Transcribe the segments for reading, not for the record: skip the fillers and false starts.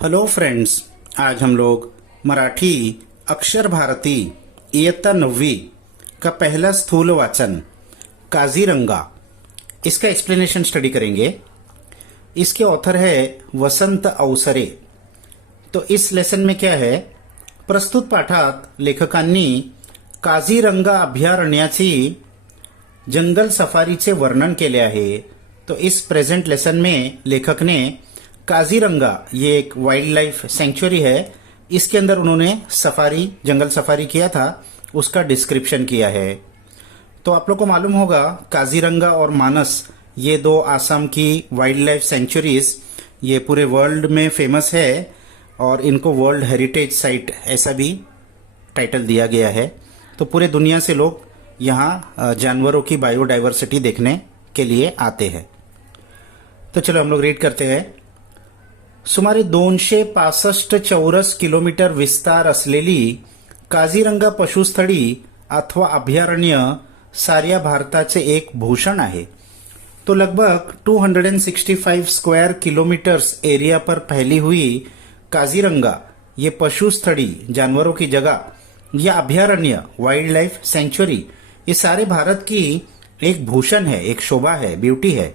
Hello friends. आज हम लोग मराठी अक्षर भारती इयत्ता 9वीं का पहला स्थूल वाचन काजीरंगा इसका एक्सप्लेनेशन स्टडी करेंगे। इसके ऑथर है वसंत अवसरे। तो इस लेसन में क्या है, प्रस्तुत पाठात लेखकांनी काझीरंगा अभयारण्याची जंगल सफारीचे वर्णन केले आहे। तो इस प्रेजेंट लेसन में लेखक ने काजीरंगा, ये एक वाइल्ड लाइफ सेंचुरी है, इसके अंदर उन्होंने सफारी, जंगल सफारी किया था, उसका डिस्क्रिप्शन किया है। तो आप लोग को मालूम होगा काजीरंगा और मानस ये दो आसाम की वाइल्ड लाइफ सेंचुरीज ये पूरे वर्ल्ड में फेमस है और इनको वर्ल्ड हेरिटेज साइट ऐसा भी टाइटल दिया गया है। तो पूरे दुनिया से लोग यहाँ जानवरों की बायोडाइवर्सिटी देखने के लिए आते हैं। तो चलो हम लोग रीड करते हैं। सुमारे 265 चौरस किलोमीटर विस्तार असलेली काझीरंगा पशुस्थळी अथवा अभयारण्य साऱ्या भारताचे एक भूषण आहे। तो लगभग 265 स्क्वायर किलोमीटर्स एरिया पर फैली हुई काजीरंगा ये पशुस्थळी, जानवरों की जगह, या अभयारण्य, वाइल्ड लाइफ सेंचुरी, ये सारे भारत की एक भूषण है, एक शोभा है, ब्यूटी है।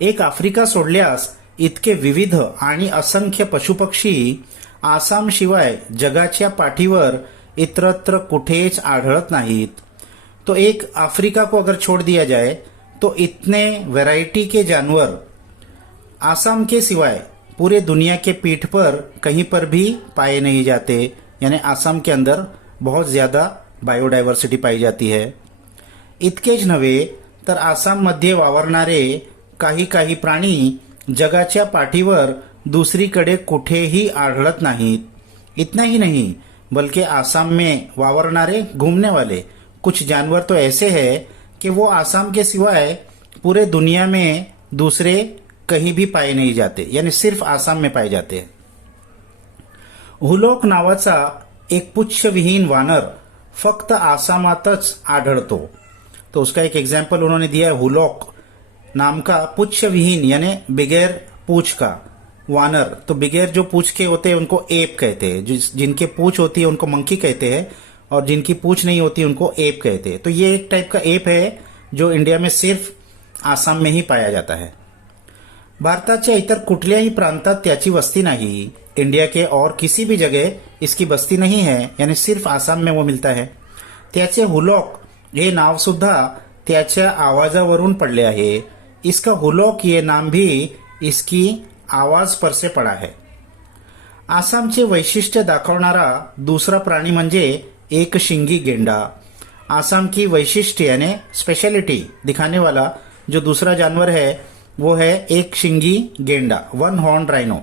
एक आफ्रिका सोडल्यास इतके विविध आणि असंख्य पशुपक्षी आसाम शिवाय जगाच्या पाठीवर इतरत्र कुठेच आढळत नाहीत। तो एक अफ्रीका को अगर छोड़ दिया जाए तो इतने वैरायटी के जानवर आसाम के सिवाय पूरे दुनिया के पीठ पर कहीं पर भी पाए नहीं जाते। यानी आसाम के अंदर बहुत ज्यादा बायोडायवर्सिटी पाई जाती है। इतकेच नव्हे तर आसाम मध्ये वावरणारे काही काही प्राणी जगाच्या पाठीवर दूसरीकडे कुठेही आढळत नाहीत। इतना ही नहीं बल्कि आसाम में वावरनारे घूमने वाले कुछ जानवर तो ऐसे हैं कि वो आसाम के सिवाय पूरे दुनिया में दूसरे कहीं भी पाए नहीं जाते, यानी सिर्फ आसाम में पाए जाते हैं। हुलोक नावाचा एक पुच्छविहीन वानर फक्त आसामातच आढळतो। तो उसका एक एग्जाम्पल उन्होंने दिया है, हुलोक नाम का पुच्छविहीन यानी बगैर पूछ का वानर। तो बगैर जो पूछ के होते हैं उनको एप कहते हैं, जिनके पूछ होती है उनको मंकी कहते हैं, और जिनकी पूछ नहीं होती उनको एप कहते हैं। तो ये एक टाइप का एप है जो इंडिया में सिर्फ आसाम में ही पाया जाता है। भारताच्या इतर कुठल्याही प्रांतात त्याची वस्ती नहीं। इंडिया के और किसी भी जगह इसकी बस्ती नहीं है, यानी सिर्फ आसाम में वो मिलता है। त्याचे हुलॉक हे नाव सुद्धा त्याच्या आवाजावरून पडले आहे। इसका हुलॉक ये नाम भी इसकी आवाज पर से पड़ा है। आसामचे वैशिष्ट्य दाखवणारा दूसरा प्राणी म्हणजे एक शिंगी गेंडा। आसाम की वैशिष्ट्य यानी स्पेशलिटी दिखाने वाला जो दूसरा जानवर है वो है एक शिंगी गेंडा, वन हॉर्न राइनो।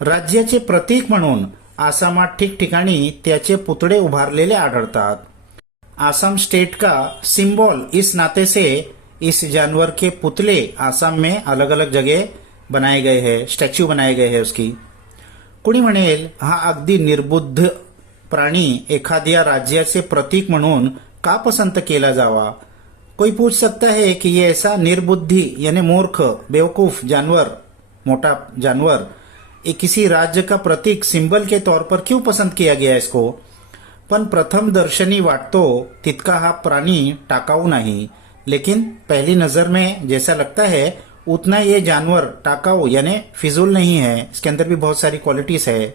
राज्याचे प्रतीक म्हणून आसामात ठिकठिकाणी त्याचे पुतळे उभारलेले आढळतात। आसाम स्टेट का सिंबल इस नाते से इस जानवर के पुतले आसाम में अलग अलग जगह बनाए गए हैं, स्टैच्यू बनाए गए हैं उसकी। कुणी म्हणेल हा अगदी निर्बुद्ध प्राणी एखाद्या राज्याचे प्रतीक म्हणून का पसंत केला जावा। कोई पूछ सकता है कि ये ऐसा निर्बुद्धि यानी मूर्ख, बेवकूफ जानवर, मोटा जानवर किसी राज्य का प्रतीक, सिंबल के तौर पर क्यों पसंद किया गया इसको। पण प्रथम दर्शनी वाटतो तितका हा प्राणी टाकाऊ नहीं, लेकिन पहली नजर में जैसा लगता है उतना ये जानवर टाकाऊ यानी फिजूल नहीं है, इसके अंदर भी बहुत सारी क्वालिटीज है।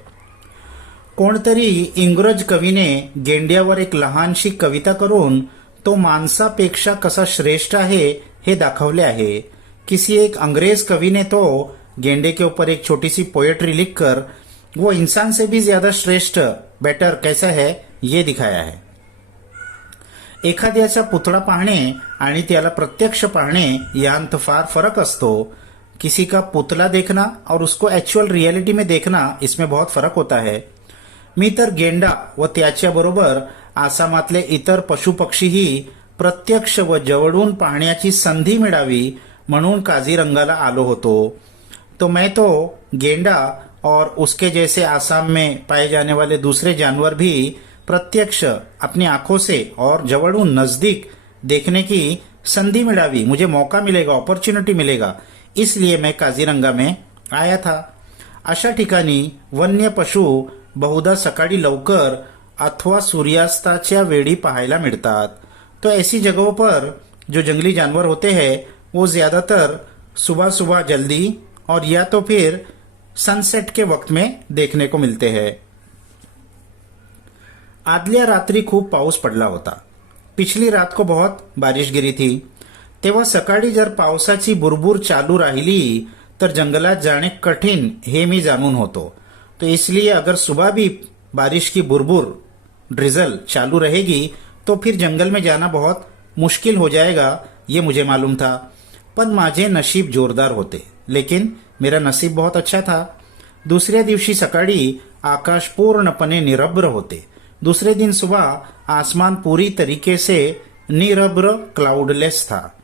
कोणतरी इंग्रज कवीने गेंड्यावर एक लहानशी कविता करून तो माणसापेक्षा कसा श्रेष्ठ आहे हे दाखवले आहे। किसी एक अंग्रेज कवि ने तो गेंडे के ऊपर एक छोटी सी पोएट्री लिखकर वो इंसान से भी ज्यादा श्रेष्ठ, बेटर कैसा है ये दिखाया है। एखाद्याचा पुतळा पाहणे आणि त्याला प्रत्यक्ष पाहणे यांत फार फरक असतो। किसी का पुतला देखना और उसको एक्चुअल रियलिटी में देखना, इसमें बहुत फरक होता है। मी तर गेंडा व त्याच्या बरोबर आसामातले इतर पशुपक्षीही प्रत्यक्ष व जवळून पाहण्याची संधी मिळावी म्हणून काझीरंगाला आलो होतो। तो मैं तो गेंडा और उसके जैसे आसाम में पाए जाने वाले दूसरे जानवर भी प्रत्यक्ष अपनी आंखों से और जवळून नजदीक देखने की संधि मिलावी, मुझे मौका मिलेगा, अपॉर्चुनिटी मिलेगा, इसलिए मैं काजीरंगा में आया था। अशा ठिकाणी वन्य पशु बहुधा सकाळी लवकर अथवा सूर्यास्ताच्या वेळी पाहायला मिळतात। तो ऐसी जगहों पर जो जंगली जानवर होते हैं वो ज्यादातर सुबह सुबह जल्दी और या तो फिर सनसेट के वक्त में देखने को मिलते हैं। आदल्या रात्री खूप पाऊस पडला होता। पिछली रात को बहुत बारिश गिरी थी। तेव्हा सकाळी जर पावसाची बुरबुर चालू राहिली तर जंगलात जाणे कठीण हे मी जाणून होतो। तो इसलिए अगर सुबह भी बारिश की बुरबुर ड्रिजल चालू रहेगी तो फिर जंगल में जाना बहुत मुश्किल हो जाएगा, ये मुझे मालूम था। पण माझे नशीब जोरदार होते, लेकिन मेरा नसीब बहुत अच्छा था। दुसऱ्या दिवशी सकाळी आकाश पूर्णपणे निरभ्र होते। दूसरे दिन सुबह आसमान पूरी तरीके से निरभ्र क्लाउडलेस था।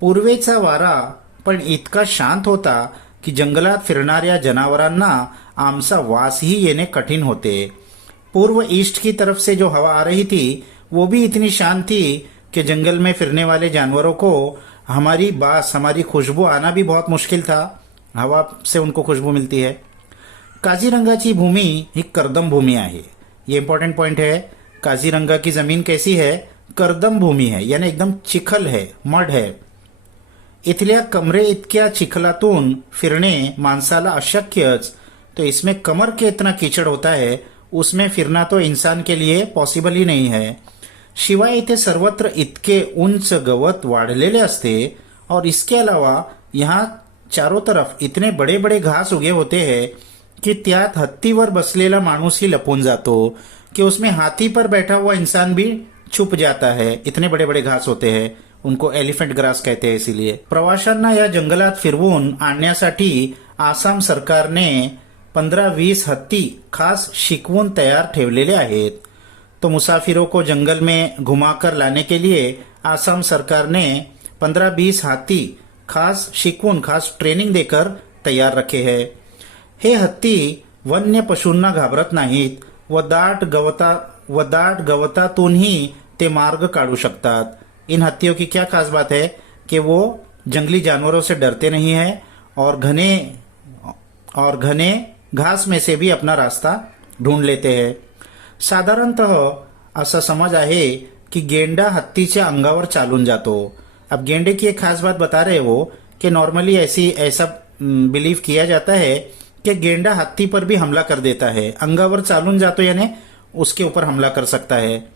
पूर्वेचा वारा पण इतका शांत होता की जंगलात फिरणाऱ्या जनावरांना आमचा वासही येणे कठीण होते। पूर्व ईस्ट की तरफ से जो हवा आ रही थी वो भी इतनी शांत थी कि जंगल में फिरने वाले जानवरों को हमारी बास, हमारी खुशबू आना भी बहुत मुश्किल था। हवा से उनको खुशबू मिलती है। काजीरंगाची भूमी ही कर्दम भूमी आहे। ये इंपॉर्टेंट पॉइंट है। काजीरंगा की जमीन कैसी है? कर्दम भूमी है, यानी एकदम चिखल है, मड है। इथल्या कमरे इतक्या चिखलातून फिरणे माणसाला अशक्यच, तो इसमें कमर के इतना कीचड़ होता है, उसमें फिरना तो इंसान के लिए पॉसिबल ही नहीं है। शिवाय इथे सर्वत्र इतके उंच गवत वाढलेले असते और इसके अलावा यहाँ चारों तरफ इतने बड़े बड़े घास उगे होते हैं कि त्यात हत्तीवर बसलेला माणूस ही लपून जातो, कि उसमें हाथी पर बैठा हुआ इंसान भी छुप जाता है। इतने बड़े बड़े घास होते हैं, उनको एलिफेंट ग्रास कहते हैं। इसीलिए प्रवाशांना या जंगलात फिरवून आणण्यासाठी आसाम सरकारने 15-20 हत्ती खास शिकवून तयार ठेवलेले आहेत। तो मुसाफिरों को जंगल में घुमाकर लाने के लिए आसाम सरकार ने 15-20 हाथी खास शिकवून, खास ट्रेनिंग देकर तैयार रखे हैं। हे हत्ती वन्य पशूंना घाबरत नाहीत व दाट गवतातूनही ते मार्ग काढू शकतात। इन हत्तियों की क्या खास बात है कि वो जंगली जानवरों से डरते नहीं है और घने घास में से भी अपना रास्ता ढूंढ लेते हैं। साधारणतः असा समज आहे की गेंडा हत्तीच्या अंगावर चालून जातो। अब गेंडे की एक खास बात बता रहे हो कि नॉर्मली ऐसा बिलीव किया जाता है कि गेंडा हत्ती पर भी हमला कर देता है। अंगावर चालून जातो यानी उसके ऊपर हमला कर सकता है।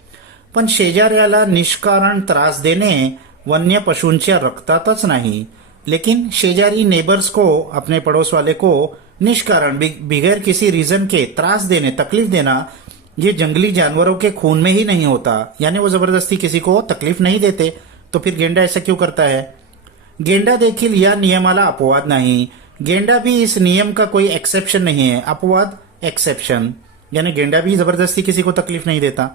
पण शेजाऱ्याला निष्कारण त्रास देणे वन्य पशूंच्या रक्तातच नाही, लेकिन शेजारी नेबर्स को, अपने पड़ोस वाले को निष्कारण बगैर किसी रीजन के त्रास देने, तकलीफ देना, ये जंगली जानवरों के खून में ही नहीं होता। यानी वो जबरदस्ती किसी को तकलीफ नहीं देते, तो फिर गेंडा ऐसा क्यों करता है? गेंडा देखील या नियमाला अपवाद नाही। गेंडा भी इस नियम का कोई एक्सेप्शन नहीं है। अपवाद, एक्सेप्शन, यानी गेंडा भी जबरदस्ती किसी को तकलीफ नहीं देता।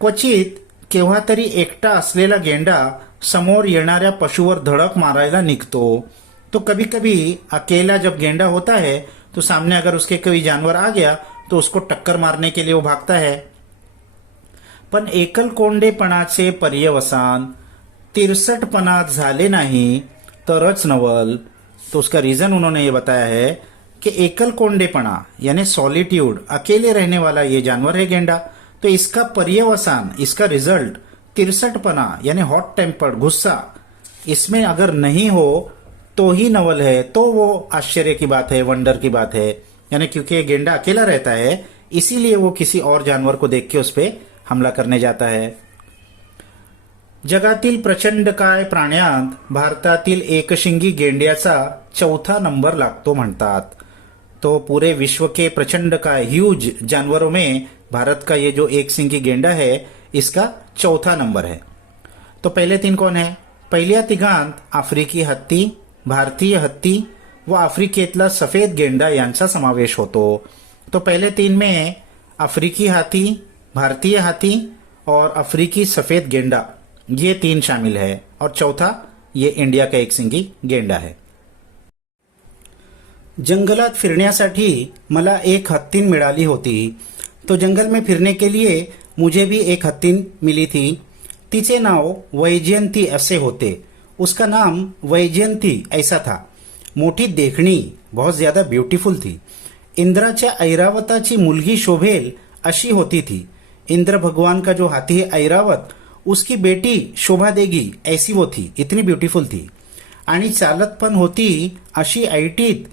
क्वचित केव्हा तरी एकटा असलेला गेंडा समोर येणाऱ्या पशुवर धडक मारायला निघतो। तो कभी कभी अकेला जब गेंडा होता है तो सामने अगर उसके कोई जानवर आ गया तो उसको टक्कर मारने के लिए वो भागता है। पण एकलकोंडेपणाचे पर्यवसान 63पणात झाले नाही तरच नवल। तो उसका रीजन उन्होंने ये बताया है कि एकलकोंडेपणा यानी सॉलिट्यूड, अकेले रहने वाला ये जानवर है गेंडा, तो इसका पर्यवसान, इसका रिजल्ट 63पणा यानी हॉट टेम्पर्ड, गुस्सा, इसमें अगर नहीं हो तो ही नवल है, तो वो आश्चर्य की बात है, वंडर की बात है। यानी क्योंकि गेंडा अकेला रहता है इसीलिए वो किसी और जानवर को देख के उस पर हमला करने जाता है। जगातील प्रचंडकाय प्राण्यात भारतातील एकशिंगी गेंड्याचा 4था नंबर लागतो म्हणतात। तो पूरे विश्व के प्रचंडकाय ह्यूज जानवरों में भारत का ये जो एक सिंगी गेंडा है इसका 4था नंबर है। तो पहले 3 कौन है? पहिल्या तिघांत आफ्रिकी हत्ती, भारतीय हत्ती व आफ्रिकेतला सफेद गेंडा यांचा समावेश होतो। तो पहले 3 में अफ्रीकी हाथी, भारतीय हाथी और अफ्रीकी सफेद गेंडा, ये 3 शामिल है और चौथा ये इंडिया का एक सिंगी गेंडा है। जंगलात फिरण्यासाठी मला एक हत्तीन मिळाली होती। तो जंगल में फिरने के लिए मुझे भी एक हत्तीन मिली थी। तिचे नाव वैजयंती असे होते। उसका नाम वैजयंती ऐसा था। मोठी देखणी, बहुत ज्यादा ब्युटिफुल थी. इंद्राच्या ऐरावताची मुलगी शोभेल अशी होती थी. इंद्र भगवान का जो हाथी है ऐरावत, उसकी बेटी शोभा देगी ऐसी वो थी, इतनी ब्युटिफुल थी. आणि चालत पण होती अशी ऐटीत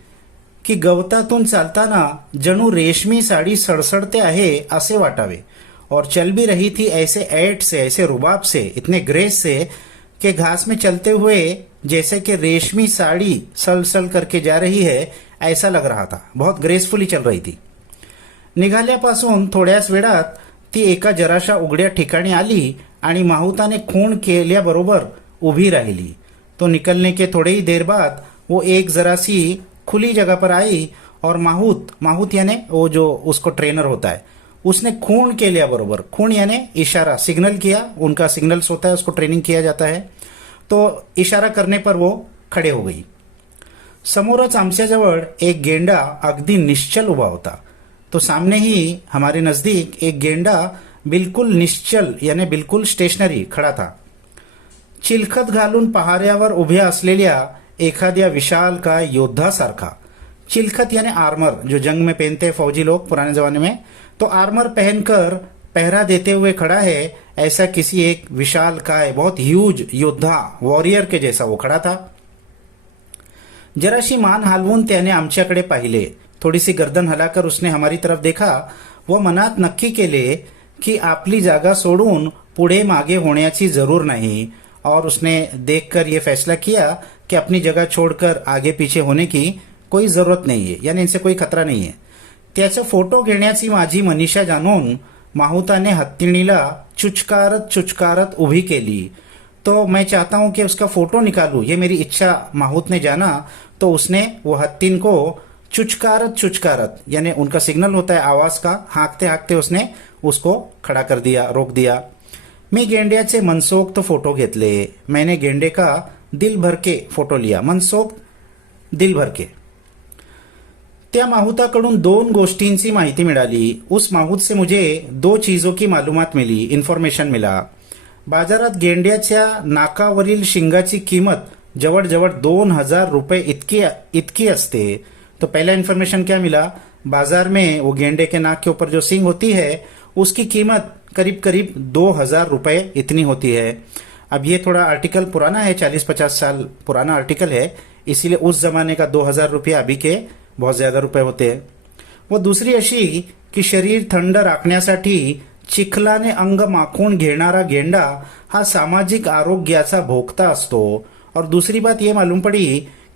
की गवतातून चालताना जणू रेशमी साडी सडसडते आहे असे वाटावे. और चल भी रही थी ऐसे ऐट से, ऐसे रुबाब से, इतने ग्रेस से कि घास में चलते हुए जैसे कि रेशमी साड़ी सल सल करके जा रही है ऐसा लग रहा था. बहुत ग्रेसफुली चल रही थी. निघाल्यापासून थोड्याच वेळात ती एका जराशा उघड्या ठिकाणी आली आणि माहुताने खूण केल्याबरोबर उभी राहिली. तो निकलने के थोड़े ही देर बाद वो एक जरा सी खुली जगह पर आई और माहुत यानी वो जो उसको ट्रेनर होता है, उसने खूण केल्याबरोबर, खूण यानी इशारा, सिग्नल किया, उनका सिग्नल्स होता है, उसको ट्रेनिंग किया जाता है. तो इशारा करने पर वो खड़े हो गई. समोरच आमच्याजवळ एक गेंडा अगदी निश्चल उभा होता. तो सामने ही हमारे नजदीक एक गेंडा बिल्कुल निश्चल यानी बिल्कुल स्टेशनरी खड़ा था. चिलखत घालून पहाऱ्यावर उभ्या असलेल्या एखाद्या विशालकाय योद्धासारखा. चिलखत यानी आर्मर, जो जंग में पहनते हैं फौजी लोग पुराने जमाने में, तो आर्मर पहनकर पहरा देते हुए खड़ा है ऐसा किसी एक विशालकाय बहुत ह्यूज योद्धा, वॉरियर के जैसा वो खड़ा था. जराशी मान हलवून त्याने आमच्याकडे पाहिले. थोडीसी गर्दन हलाकर उसने हमारी तरफ देखा. व मनात नक्की केले की आपली जागा सोडून पुढे मागे होण्याची जरूर नहीं. और उसने देखकर ये फैसला किया कि अपनी जगह छोड़कर आगे पीछे होने की कोई जरूरत नहीं है, यानी इनसे कोई खतरा नहीं है. त्याचा फोटो घेण्याची माझी मनीषा जाणून माहुताने हत्तीणीला चुचकारत उभी केली. तो मैं चाहता हूं कि उसका फोटो निकालूं, ये मेरी इच्छा माहुत ने जाना. तो उसने वो हत्तीन को चुचकारत यानी उनका सिग्नल होता है आवाज का, हाँकते हाँकते उसने उसको खड़ा कर दिया, रोक दिया. मी गेंड्याचे मनसोक्त फोटो घेतले. मैंने गेंडे का दिल भर के फोटो लिया. मनसोक्त, दिल भर के. त्या माहुताकडून 2 गोष्टींची माहिती मिळाली. उस माहुत से मुझे 2 चीजों की मालूमात मिली, इन्फॉर्मेशन मिला. बाजारात गेंड्याच्या नाकावरील शिंगाची किंमत जवळजवळ 2000 रुपये इतकी असते. तो पहला इन्फॉर्मेशन क्या मिला, बाजार में वो गेंडे के नाक के ऊपर जो सिंग होती है उसकी कीमत करीब करीब 2000 रुपये इतनी होती है. अब ये थोड़ा आर्टिकल पुराना है, 40-50 साल पुराना आर्टिकल है, इसीलिए उस जमाने का 2000 रुपये अभी के बहुत ज्यादा रुपये होते हैं. व दुसरी अशी की शरीर थंड राखण्यासाठी चिखलाने अंग माखून घेणारा गेंडा हा सामाजिक आरोग्याचा भोगता असतो. और दूसरी बात ये मालूम पड़ी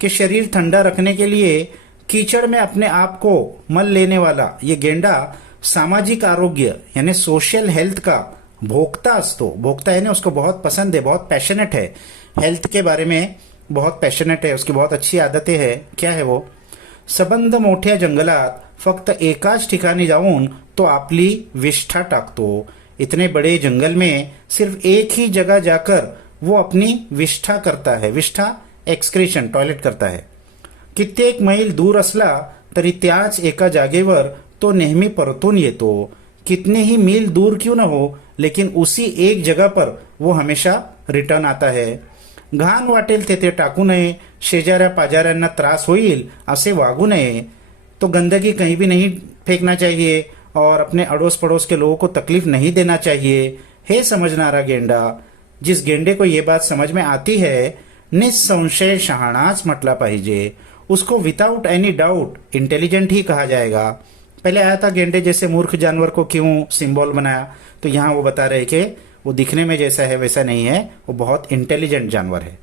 कि शरीर ठंडा रखने के लिए कीचड़ में अपने आप को मल लेने वाला ये गेंडा सामाजिक आरोग्य यानी सोशल हेल्थ का भोगता असतो. भोगता है ना, उसको बहुत पसंद है, बहुत पैशनेट है, हेल्थ के बारे में बहुत पैशनेट है, उसकी बहुत अच्छी आदतें हैं. क्या है वो, सबंध मोठ्या जंगलात फक्त एकाच ठिकाणी जाऊन तो आपली विष्ठा टाकतो. इतने बड़े जंगल में सिर्फ एक ही जगह जाकर वो अपनी विष्ठा करता है. विष्ठा एक्सक्रीशन, टॉयलेट करता है. कित्येक मैल दूर असला तरी त्याच एका जागेवर तो नेहमी परतून येतो. कितने ही मील दूर क्यों न हो, लेकिन उसी एक जगह पर वो हमेशा रिटर्न आता है. घाण वाटेल तेथे टाकू नये, शेजाऱ्या पाजाऱ्यांना त्रास होईल असे वागू नये. तो गंदगी कहीं भी नहीं फेंकना चाहिए और अपने अड़ोस पड़ोस के लोगों को तकलीफ नहीं देना चाहिए. हे समझणारा गेंडा. जिस गेंडे को ये बात समझ में आती है निसंशय शहाणाच म्हटला पाहिजे. उसको विदाउट एनी डाउट इंटेलिजेंट ही कहा जाएगा. पहले आया था गेंडे जैसे मूर्ख जानवर को क्यों सिंबल बनाया, तो यहाँ वो बता रहे कि वो दिखने में जैसा है वैसा नहीं है, वो बहुत इंटेलिजेंट जानवर है.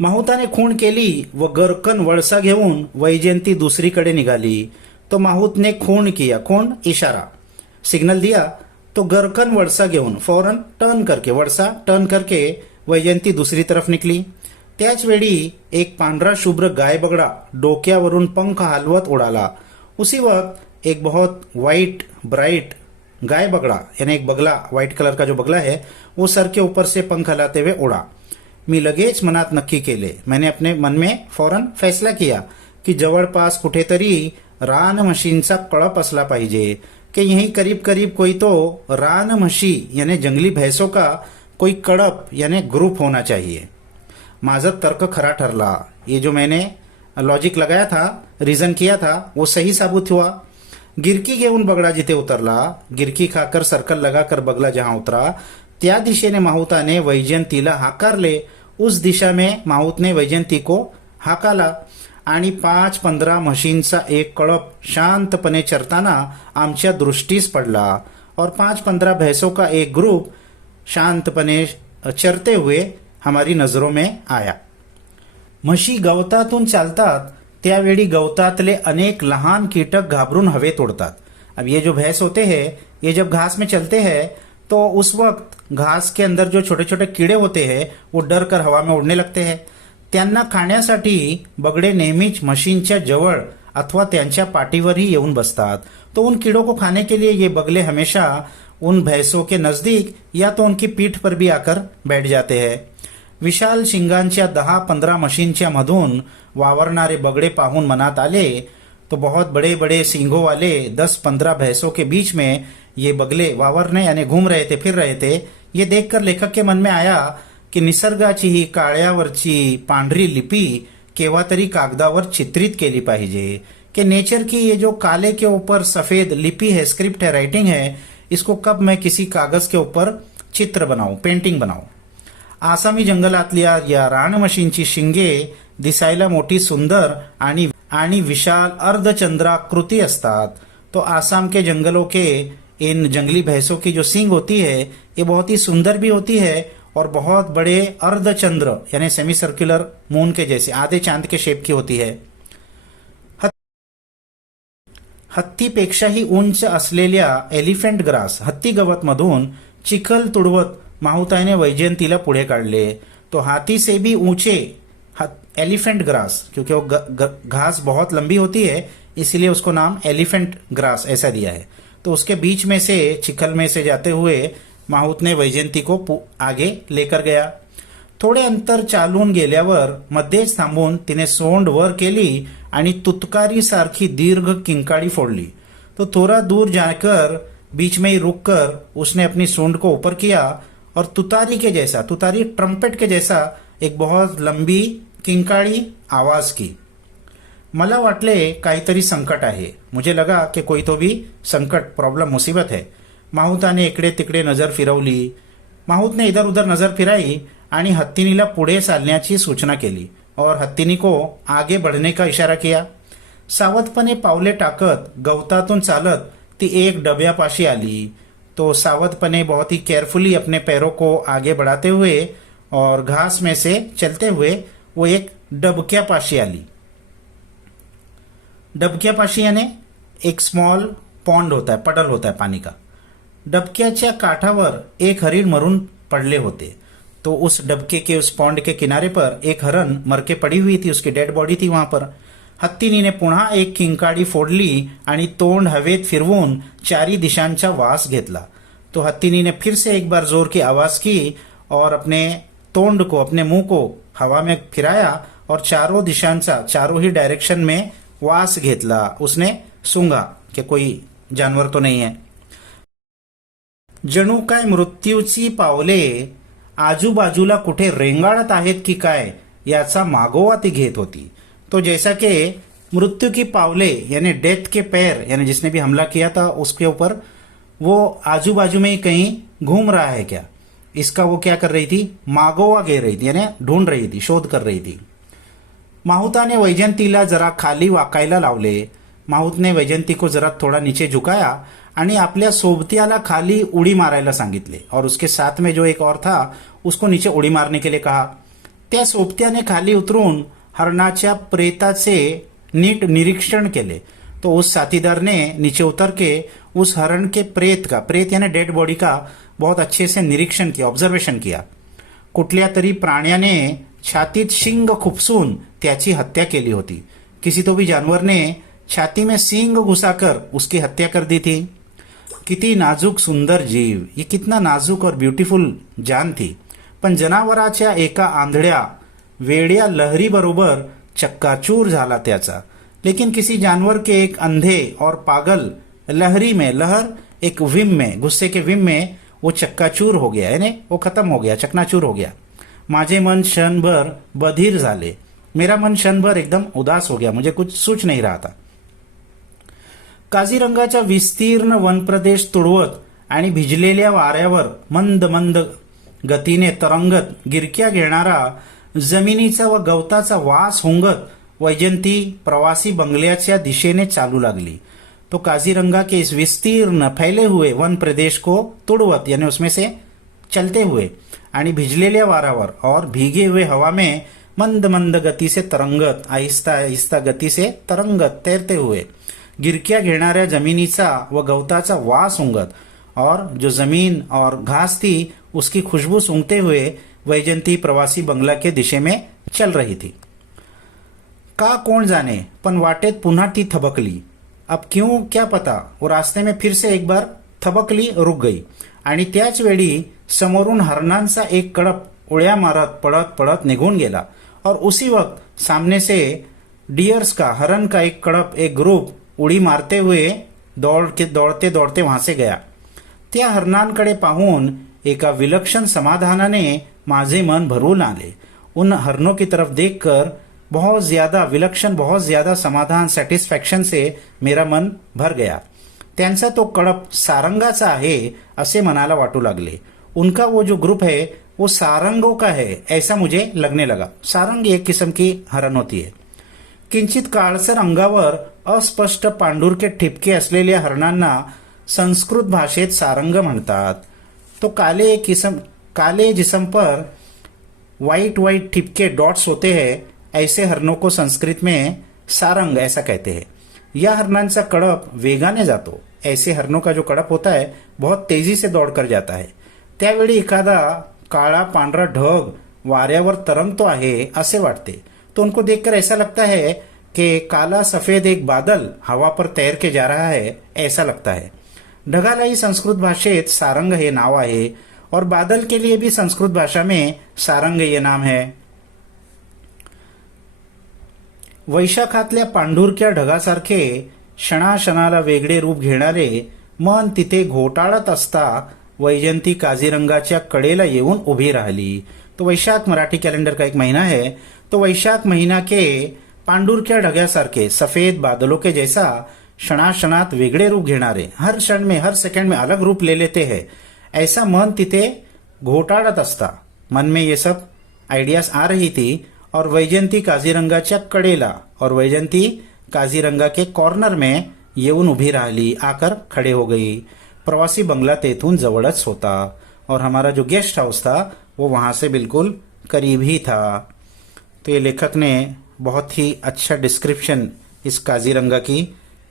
माहुताने खूण केली व गरकन वळसा घेऊन वैजयंती दुसरीकडे निघाली. तो माहुतने खूण किया, खूण इशारा, सिग्नल दिया. तो गरकन वळसा घेऊन फौरन टर्न करके, वळसा टर्न करके वैजयंती दूसरी तरफ निकली. त्याच वेळी एक पांढरा शुभ्र गाय बगड़ा डोक्यावरून पंख हलवत उडाला. उसी वक्त एक बहुत वाइट ब्राइट गाय बगड़ा यानी एक बगला, व्हाइट कलर का जो बगला है, वो सर के ऊपर से पंख हलाते हुए उड़ा. मी लगेच मनात नक्की केले. मैंने अपने मन में फौरन फैसला किया की जवळपास कुठेतरी रान म्हशींचा कळप असला पाहिजे, कि यहीं करीब करीब कोई तो रान म्हशी यानी जंगली भैंसों का कोई कड़प यानी ग्रुप होना चाहिए. माझा तर्क खरा ठरला. ये जो मैंने लॉजिक लगाया था, रीजन किया था, वो सही साबित हुआ। गिरकी घेऊन बगडा जिथे उतरला, गिरकी खाकर सर्कल लगाकर बगला जहां उतरा, त्या दिशेने माहुताने वैजयंतीला हाकारले। उस दिशा में माहुतने वैजयंती को हाकाला आणि 5-15 म्हशींचा एक कळप शांतपणे चरताना आमच्या दृष्टीस पडला और 5-15 भैंसों का एक ग्रुप शांतपणे चरते हुए हमारी नजरों में आया। म्हशी गवतातून चालतात त्यावेळी गवतातले अनेक लहान कीटक घाबरून हवेत उड़तात। अब ये जो भैंस होते हैं, ये जब घास में चलते हैं तो उस वक्त घास के अंदर जो छोटे छोटे कीड़े होते हैं वो डर कर हवा में उड़ने लगते हैं। त्यांना खाण्यासाठी बगडे नेहमीच म्हशींच्या जवळ अथवा त्यांच्या पाठीवरही येऊन बसतात। तो उन कीड़ों को खाने के लिए ये बगले हमेशा उन भैंसों के नजदीक या तो उनकी पीठ पर भी आकर बैठ जाते हैं। विशाल शिंगांच्या 10-15 मशीनच्या मधून वावरणारे बगड़े पाहून मनात आले तो बहुत बड़े बड़े सींगों वाले 10-15 भैंसों के बीच में ये बगले वावरने यानी घूम रहे थे, फिर रहे थे। ये देखकर लेखक के मन में आया की निसर्गाची ही काळ्यावरची पांढरी लिपी केव्हा तरी कागदावर चित्रित केली पाहिजे। कि नेचर की ये जो काले के ऊपर सफेद लिपि है, स्क्रिप्ट है, राइटिंग है, इसको कब मैं किसी कागज के ऊपर चित्र बनाऊं, पेंटिंग बनाऊं। आसामी जंगलातल्या या रानमशींची शिंगे दिसायला मोठी सुंदर आणि विशाल अर्धचंद्राकृती असतात। तो आसाम के जंगलों के इन जंगली भैंसों की जो सींग होती है ये बहुत ही सुंदर भी होती है और बहुत बड़े अर्धचंद्र यानी सेमी सर्कुलर मून के जैसे आधे चांद के शेप की होती है। हत्तीपेक्षाही उंच असलेल्या एलिफंट ग्रास हत्ती गवत मधून चिखल तुडवत माहुताने वैजयंतीला पुढे काढले। तो हाथी से भी ऊंचे एलिफेंट ग्रास, क्योंकि वो घास बहुत लंबी होती है इसलिए उसको नाम एलिफेंट ग्रास ऐसा दिया है। तो उसके बीच में से चिखल में से जाते हुए माहुत ने वैजयंती को आगे लेकर गया। थोडे अंतर चालून गेल्यावर मध्येच थांबून तिने सोंड वर केली आणि तुतकारी सारखी दीर्घ किंकाळी फोडली। तो थोड़ा दूर जाकर बीच में ही रुककर उसने अपनी सूंड को ऊपर किया और तुतारी के जैसा, तुतारी ट्रम्पेट के जैसा एक बहुत लंबी किंकाळी आवाज की। मला वाटले काहीतरी संकट आहे। मुझे लगा कि कोई तो भी संकट, प्रॉब्लम, मुसीबत है। माहुताने इकडे तिकडे नजर फिरवली। माहुतने इधर उधर नजर फिराई आणि हत्तीनीला पुढे चालण्याची सूचना केली और हत्तीनी को आगे बढ़ने का इशारा किया। सावधपणे पावले टाकत गवतातून चालत ती एक डब्यापाशी आली। तो सावधपणे बहुत ही केयरफुली अपने पैरों को आगे बढ़ाते हुए और घास में से चलते हुए वो एक डबक्यापाशी आली। डबक्यापाशी यानी एक स्मॉल पॉन्ड होता है, पडल होता है पानी का। डबक्याच्या काठावर एक हरिण मरून पड़ले होते। तो उस डबके के, उस पॉन्ड के किनारे पर एक हरण मर के पड़ी हुई थी, उसकी डेड बॉडी थी वहां पर। हत्तीनीने पुन्हा एक किंकाळी फोडली आणि तोंड हवेत फिरवून चारी दिशांचा वास घेतला। तो हत्तीनीने फिर से एक बार जोर की आवाज की और अपने तोंड को, अपने मुंह को हवा में फिराया और चारों दिशांचा, चारों ही डायरेक्शन में वास घेतला। उसने सूंघा कि कोई जानवर तो नहीं है। जणू काय मृत्यूची पावले आजूबाजूला कुठे रेंगाळत आहेत की काय याचा मागोवा ती घेत होती। तो जैसा कि मृत्यु की पावले यानी डेथ के पैर, यानी जिसने भी हमला किया था उसके ऊपर, वो आजू बाजू में ही कहीं घूम रहा है क्या, इसका वो क्या कर रही थी, मागोवा घे रही थी, यानी ढूंढ रही थी, शोध कर रही थी। माहुताने वैजयंतीला जरा खाली वाकायला लावले। माहुतने वैजयंती को जरा थोड़ा नीचे झुकाया आणि आपल्या सोबत्याला खाली उडी मारायला सांगितले और उसके साथ में जो एक और था उसको नीचे उडी मारने के लिए कहा। त्या सोबत्याने खाली उतरून हरणाच्या प्रेताचे नीट निरीक्षण केले। तो उस साथीदार ने नीचे उतर के उस हरण के प्रेत का, प्रेत यानी डेड बॉडी का, बहुत अच्छे से निरीक्षण किया, ऑब्जर्वेशन किया। कुठल्या तरी प्राण्याने छातीत शिंग खुपसून त्याची हत्या केली होती। किसी तो भी जानवर ने छाती में सींग घुसाकर उसकी हत्या कर दी थी। किती नाजूक सुंदर जीव, ये कितना नाजूक और ब्यूटीफुल जान थी। पण जनावराच्या एका आंधळ्या वेड्या लहरी बरोबर चक्काचूर झाला त्याचा। लेकिन किसी जानवर के एक अंधे और पागल लहरी में, लहर एक विम में, गुस्से के विम में वो चक्काचूर हो गया, यानी वो खत्म हो गया, चकनाचूर हो गया। माझे मन क्षणभर बधीर झाले। मेरा मन क्षण भर एकदम उदास हो गया, मुझे कुछ सूझ नहीं रहा था. काझीरंगाच्या विस्तीर्ण वनप्रदेश तुडवत आणि भिजलेल्या वाऱ्यावर मंद मंद गतीने तरंगत गिरक्या घेणारा जमिनीचा व गवताचा वास होंगत वैजंती प्रवासी बंगल्याच्या दिशेने चालू लागली. तो काजीरंगा के इस विस्तीर्ण फैले हुए वन प्रदेश को तुड़वत यानी उसमें से चलते हुए आणि भिजलेल्या वारावर और भीगे हुए हवा में मंद मंद गति से तरंगत आहिस्ता आहिस्ता गति से तरंगत तैरते हुए गिरक्या घेणाऱ्या जमिनीचा व गवताचा वास उंगत और जो जमीन और घास थी उसकी खुशबू सूंघते हुए वैजंती प्रवासी बंगला के दिशे में चल रही थी. का कोण जाने, पण वाटेत पुन्हा ती थबकली. अब क्यों क्या पता, वो रास्ते में फिर से एक बार थबकली, रुक गई. आणि त्याच वेळी समोरून हरणांचा एक कड़प उड्या मारत पड़त पड़त निघून गेला. और उसी वक्त सामने से डियर्स का, हरण का एक कड़प, एक ग्रुप उडी मारते हुए दौड़ते दौड़ते वहां से गया. त्या हरणांकडे पाहून एका विलक्षण समाधानाने माझे मन भरून आले. उन हरणों की तरफ देखकर बहुत ज्यादा विलक्षण, बहुत ज्यादा समाधान, सैटिस्फैक्शन से मेरा मन भर गया. त्यांचा तो कड़प सारंगाचा आहे असे मनाला वाटू लागले. उनका वो जो ग्रुप है वो सारंगों का है ऐसा मुझे लगने लगा. सारंग एक किस्म की हरण होती है. किंचित काळसर अंगावर अस्पष्ट पांढुरके ठिपके असलेल्या हरणांना संस्कृत भाषेत सारंग म्हणतात. तो काले जिस्म पर वाइट वाइट ठिपके डॉट्स होते हैं, ऐसे हरणों को संस्कृत में सारंग ऐसा कहते हैं. या हरणांचा कड़प वेगाने जातो. ऐसे हरणों का जो कड़प होता है बहुत तेजी से दौड़कर जाता है. त्यावेळी एखादा काळा पांढरा ढग वाऱ्यावर तरंगतो आहे असे वाटते. तो उनको देखकर ऐसा लगता है कि काला सफेद एक बादल हवा पर तैर के जा रहा है ऐसा लगता है. ढगालाही संस्कृत भाषेत सारंग हे नाव आहे और बादल के लिए भी संस्कृत भाषा में सारंग ये नाम है. वैशाखातल्या पांढुरक्या ढगासारखे क्षणाक्षणाला वेगळे रूप घेणारे मन तिथे घोटाळत असता वैजंती काझीरंगाच्या कडेला येऊन उभी राहिली. तो वैशाख मराठी कैलेंडर का एक महीना है. तो वैशाख महीना के पांडुरक्या ढग्यासारखे सफेद बादलों के जैसा क्षणाक्षणात वेगळे रूप घेणारे, हर क्षण में हर सेकंड में अलग रूप ले लेते हैं, ऐसा मन तिथे घोटाळत असता मन में ये सब आइडियाज आ रही थी. और वैजंती काझीरंगाच्या कडेला और वैजंती काझीरंगा के कॉर्नर में येऊन उभी राहिली, आकर खड़े हो गई. प्रवासी बंगला तेथून जवळच होता और हमारा जो गेस्ट हाउस था वो वहां से बिल्कुल करीब ही था. तो ये लेखक ने बहुत ही अच्छा डिस्क्रिप्शन इस काजीरंगा की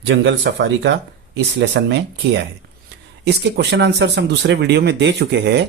जंगल सफारी का इस लेसन में किया है. इसके क्वेश्चन आंसर्स हम दूसरे वीडियो में दे चुके हैं.